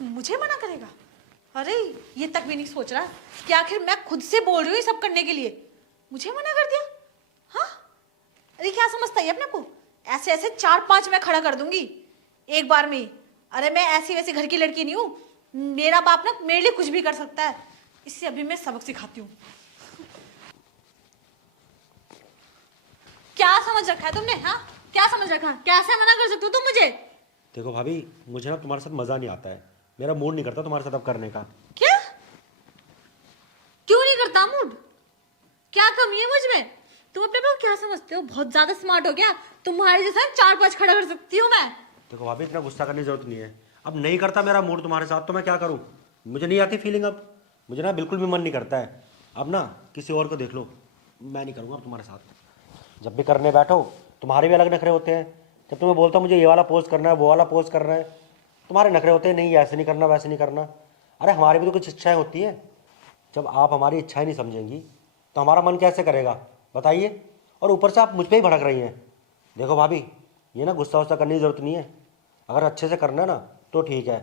मुझे मना करेगा? अरे ये तक भी नहीं सोच रहा कि आखिर मैं खुद से बोल रही हूँ ये सब करने के लिए, मुझे मना कर दिया। हाँ, अरे क्या समझता है अपने को? ऐसे ऐसे 4-5 मैं खड़ा कर दूंगी एक बार में ही। अरे मैं ऐसी वैसी घर की लड़की नहीं हूँ, मेरा बाप ना मेरे लिए कुछ भी कर सकता है। इससे अभी मैं सबक सिखाती हूँ। क्या समझ रखा है तुमने? हाँ, क्या समझ रखा? कैसे मना कर सकते हो तुम मुझे? देखो भाभी, मुझे ना तुम्हारे साथ मज़ा नहीं आता है, मेरा मूड नहीं करता तुम्हारे साथ अब करने का। क्या? क्यों नहीं करता मूड? क्या कमी है मुझ में? तुम अपने को क्या समझते हो? बहुत ज्यादा स्मार्ट हो क्या? तुम्हारे जैसा 4-5 खड़ा कर सकती हूँ मैं। देखो भाभी, इतना गुस्सा करने की जरूरत नहीं है। अब नहीं करता मेरा मूड तुम्हारे साथ तो मैं क्या करूँ? मुझे नहीं आती फीलिंग अब, मुझे ना बिल्कुल भी मन नहीं करता है। अब ना किसी और को देख लो, मैं नहीं करूँगा अब तुम्हारे साथ। जब भी करने बैठो तुम्हारे भी अलग नखरे होते हैं। जब तुम्हें बोलता हूँ मुझे ये वाला पोज करना है, वो वाला पोज करना है, तुम्हारे नखरे होते हैं नहीं ऐसे नहीं करना वैसे नहीं करना। अरे हमारी भी तो कुछ इच्छाएं होती हैं। जब आप हमारी इच्छाएं नहीं समझेंगी तो हमारा मन कैसे करेगा बताइए? और ऊपर से आप मुझ पे ही भड़क रही हैं। देखो भाभी, ये ना गुस्सा वुस्सा करने की ज़रूरत नहीं है। अगर अच्छे से करना है ना तो ठीक है।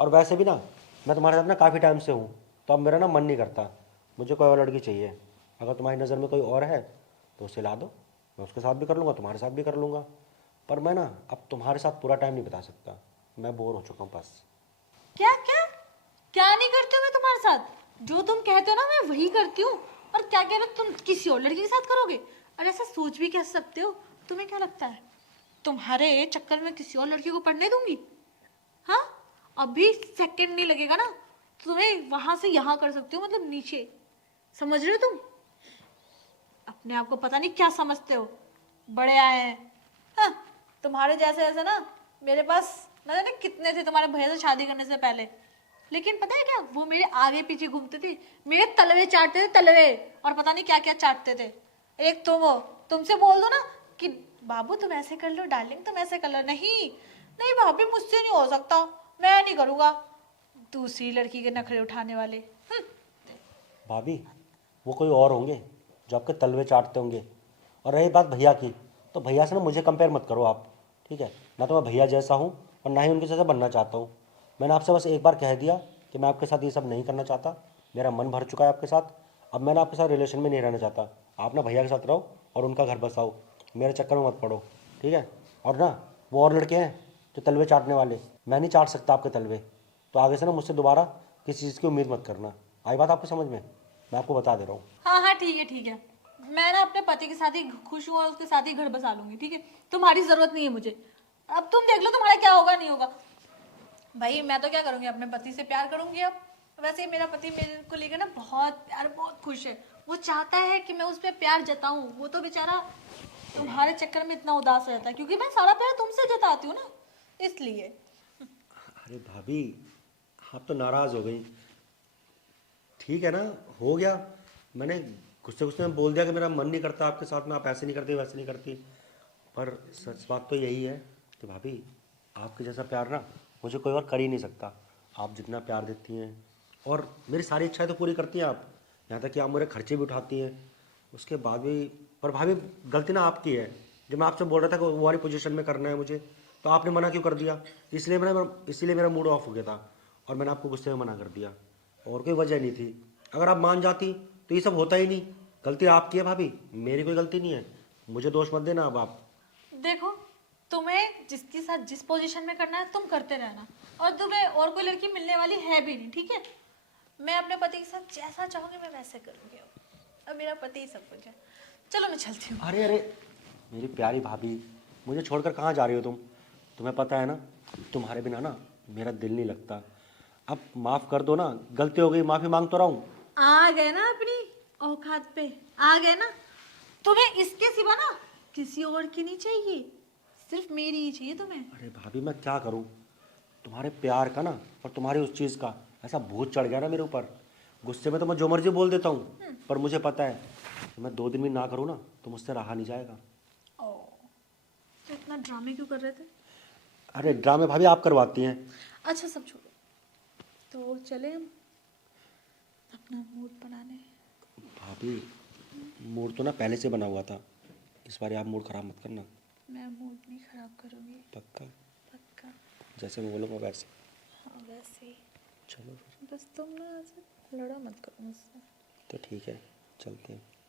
और वैसे भी ना मैं तुम्हारे साथ ना काफ़ी टाइम से हूँ, तो अब मेरा ना मन नहीं करता। मुझे कोई और लड़की चाहिए। अगर तुम्हारी नज़र में कोई और है तो उसे ला दो, मैं उसके साथ भी कर लूँगा, तुम्हारे साथ भी कर लूँगा। पर मैं ना अब तुम्हारे साथ पूरा टाइम नहीं बिता सकता, मैं बोर हो चुका हूँ बस। क्या क्या? क्या नहीं करती हूँ मैं तुम्हारे साथ? जो तुम कहते हो ना मैं वही करती हूँ। और क्या कह रहे हो तुम किसी और लड़की के साथ करोगे? और ऐसा सोच भी कैसे सकते हो? तुम्हें क्या लगता है तुम्हारे चक्कर में किसी और लड़की को पढ़ने दूंगी? हाँ, अभी सेकंड नहीं लगेगा ना, तुम्हें वहां से यहाँ कर सकती हो, मतलब नीचे। समझ रहे हो तुम? अपने आप को पता नहीं क्या समझते हो, बड़े आए हैं। हाँ, तुम्हारे जैसे ऐसे ना मेरे पास न जाने कितने थे तुम्हारे भैया से शादी करने से पहले। लेकिन पता है क्या, वो मेरे आगे पीछे घूमते थे, मेरे तलवे चाटते थे तलवे, और पता नहीं क्या क्या चाटते थे। एक तुम हो, तुमसे बोल दो ना कि बाबू तुम ऐसे कर लो, डार्लिंग तुम ऐसे कर लो, नहीं नहीं भाभी मुझसे नहीं हो सकता, मैं नहीं करूँगा। दूसरी लड़की के नखरे उठाने वाले। भाभी, वो कोई और होंगे जो आपके तलवे चाटते होंगे। और रही बात भैया की, तो भैया से ना मुझे कंपेयर मत करो आप, ठीक है? ना तो मैं भैया जैसा हूँ और ना ही उनके जैसा बनना चाहता हूँ। मैंने आपसे बस एक बार कह दिया कि मैं आपके साथ ये सब नहीं करना चाहता, मेरा मन भर चुका है आपके साथ। अब मैं ना आपके साथ रिलेशन में नहीं रहना चाहता। आप ना भैया के साथ रहो और उनका घर बसाओ, मेरे चक्कर में मत पड़ो, ठीक है? और ना वो और लड़के हैं जो तलवे चाटने वाले, मैं नहीं चाट सकता आपके तलवे। तो आगे से ना मुझसे दोबारा किसी चीज़ की उम्मीद मत करना। आई बात आपको समझ में? मैं आपको बता दे रहा हूँ। हाँ हाँ ठीक है ठीक है, मैं ना अपने पति के साथ ही खुश हूँ और उसके साथ ही घर बसा लूंगी, ठीक है? तुम्हारी जरूरत नहीं है मुझे। अब तुम देख लो तुम्हारा क्या होगा नहीं होगा। भाई मैं तो क्या करूंगी, अपने पति से प्यार करूंगी अब। वैसे ही मेरा पति मेरे को लेकर ना बहुत प्यार, बहुत खुश है। वो चाहता है कि मैं उस पर प्यार जताऊं। वो तो बेचारा तुम्हारे चक्कर में इतना उदास रहता है क्योंकि मैं सारा प्यार तुमसे जताती हूँ ना, इसलिए। अरे भाभी, आप तो नाराज़ हो गई। ठीक है ना, हो गया। मैंने गुस्से गुस्से में बोल दिया कि मेरा मन नहीं करता आपके साथ में, आप ऐसे नहीं करती वैसे नहीं करती। पर सच बात तो यही है कि भाभी, आपके जैसा प्यार ना मुझे कोई और कर ही नहीं सकता। आप जितना प्यार देती हैं और मेरी सारी इच्छाएं तो पूरी करती हैं आप, यहाँ तक कि आप मेरे खर्चे भी उठाती हैं। उसके बाद भी, पर भाभी गलती ना आपकी है। जब मैं आपसे बोल रहा था कि वो वाली पोजीशन में करना है मुझे, तो आपने मना क्यों कर दिया? इसलिए मेरा मूड ऑफ हो गया था और मैंने आपको गुस्से में मना कर दिया, और कोई वजह नहीं थी। अगर आप मान जाती तो ये सब होता ही नहीं। गलती आपकी है भाभी, मेरी कोई गलती नहीं है। मुझे दोष मत देना अब आप। देखो, तुम्हें जिसके साथ जिस पोजीशन में करना है तुम करते रहना, और तुम्हें और कोई लड़की मिलने वाली है भी नहीं, ठीक है? मैं अपने पति के साथ जैसा चाहूंगी मैं वैसे करूंगी। अब मेरा पति ही सब कुछ है। चलो मैं चलती हूँ। अरे अरे, मेरी प्यारी भाभी, मुझे छोड़कर कहाँ जा रही हो तुम? तुम्हें पता है ना, तुम्हारे बिना ना मेरा दिल नहीं लगता। अब माफ़ कर दो ना, गलती हो गई, माफ़ी मांग तो रहा हूँ। आ गए ना अपनी औकात पे, आ गए ना? तुम्हें इसके सिवा ना किसी और की नहीं चाहिए, सिर्फ मेरी ही चाहिए तुम्हें। अरे भाभी, मैं क्या करूँ? तुम्हारे प्यार का ना और तुम्हारी उस चीज़ का ऐसा भूत चढ़ गया ना मेरे ऊपर। गुस्से में तो मैं जो मर्जी बोल देता हूँ, पर मुझे पता है कि मैं 2 दिन भी ना करूँ ना तो मुझसे रहा नहीं जाएगा। ओ, तो इतना ड्रामे क्यों कर रहे थे? अरे ड्रामे भाभी आप करवाती हैं। अच्छा सब छोड़ो, तो चले हम अपना मूड बनाने। भाभी, मूड तो ना पहले से बना हुआ था, इस बार आप मूड ख़राब मत करना। मैं मूड नहीं खराब करूंगी। पक्का? पक्का। जैसे मैं बोलूँगा वैसे। हाँ वैसे। वैसे ही। चलो फिर बस तुम ना ऐसे लड़ा मत करो मुझसे। तो ठीक है, चलते हैं।